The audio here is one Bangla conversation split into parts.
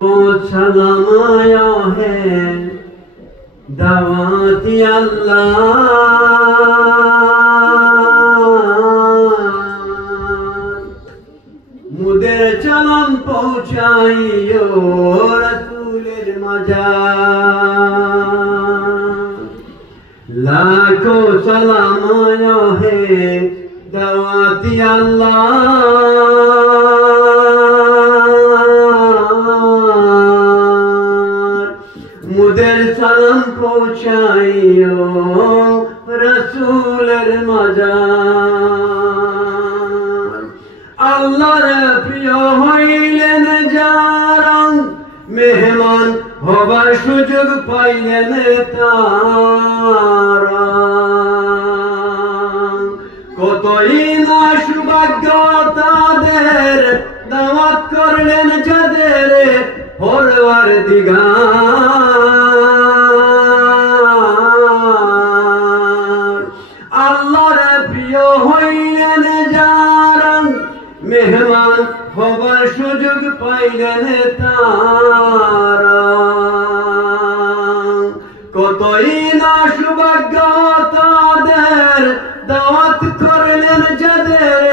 सलाम आया है दावत अल्लाह मुदे चलम पहुँचाइयो रसूलेर मजार लाखों सलाम आया है दावत अल्लाह मुदेर सलाम पहुँचाइयो रसूलेर मजार आल्लाहर प्रिय हইলেন যারা মেহমান হবার সুযোগ পাইলেন তারা কতই না সৌভাগ্য তাদের দাওয়াত করলেন যাদের পরওয়ারদিগার আল্লাহর প্রিয় হইলেন যারা মেহমান হবার সুযোগ পাইলেন তারা কতই না সৌভাগ্য তাদের দাওয়াত করলেন যাদের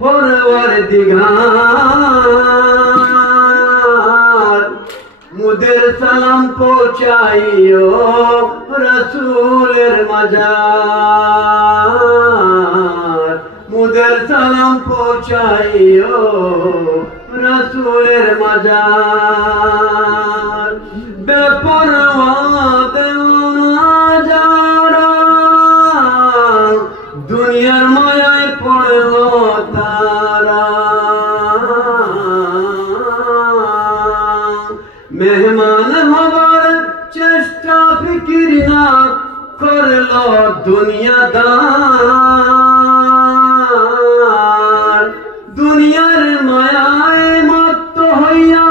পরওয়ারদিগার মুদের সালাম পৌঁছাইও রসুলের মজার মুদের সালাম পৌঁছাইও রসুলের মজার বেপরওয়া দেওয়ানা যারা দুনিয়ার মায়ায় পড়ল তারা মেহমান হবার চেষ্টা ফিকির না করল দুনিয়াদার দুনিয়ার মায়ায় মত্ত হইয়া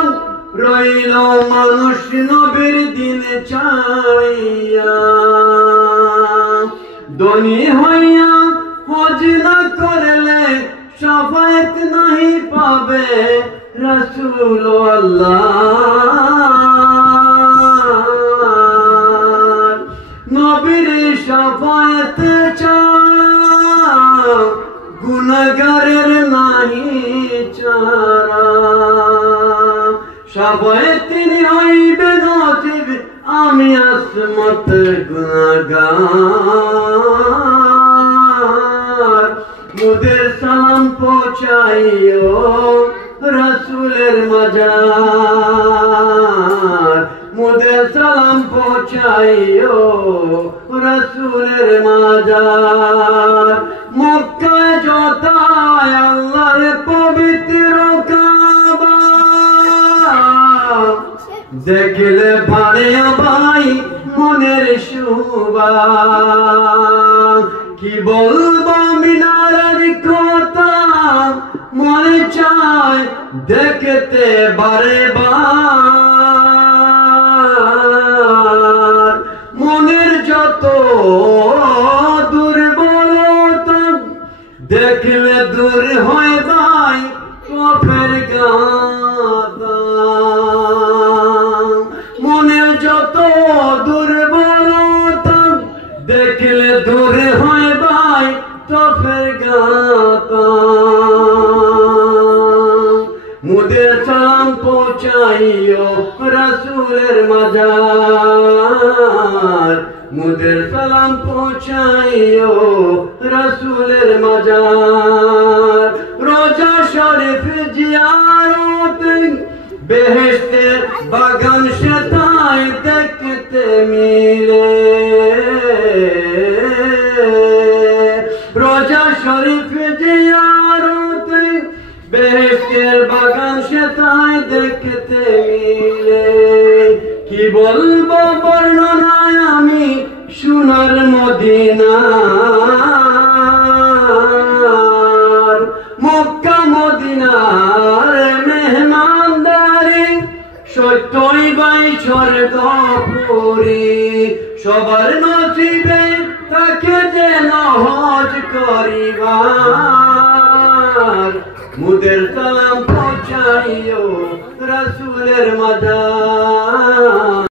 রইল মানুষ নবীর দিন চাইয়া ধনী হইয়া হজ না করলে শাফায়াত नहीं পাবে রসুল আল্লাহ নবীর শাফায়াত চাও গুনাহগারের नहीं চারা শাফায়াত হইবে নসিব আমি আসমত গুনাহগার মুদের সালাম পৌঁছাইও রসুলের মজার মুদের সালাম পৌঁছাইও রসুলের মজার মক্কায় যতায় আল্লাহর পবিত্র কাবা দেখলে ভাড়ে ভাই মনের শোভা কি বলবো মিনারের কথা মনে চায় দেখতে বারে বার মনের যত দুর্বলতা দেখলে দূর হয়ে যায় কফের গাদা মনের যত দুর্বলতা দেখলে দূর হয়ে যায় কফের গাদা মুদের সালাম পৌঁছাইও রসুলের মজার মুদের সালাম পৌঁছাইও রসুলের মজার রোজা শরীফ জিয়ারত বেহেশতের বাগান সেটাই দেখতে মিলে রোজা শরীফ জিয়ারত বেহেশতের বাগান সেটাই দেখতে মিলে কি বলবো বর্ণনায় আমি সোনার মদিনার মক্কা মদিনার মেহমানদারি সত্যই বাই স্বর্গপুরী সবার নসিবে তাকে যেন হজ করিবার मुदेर सलाम पहुँचाइयो রাসূলের মাজার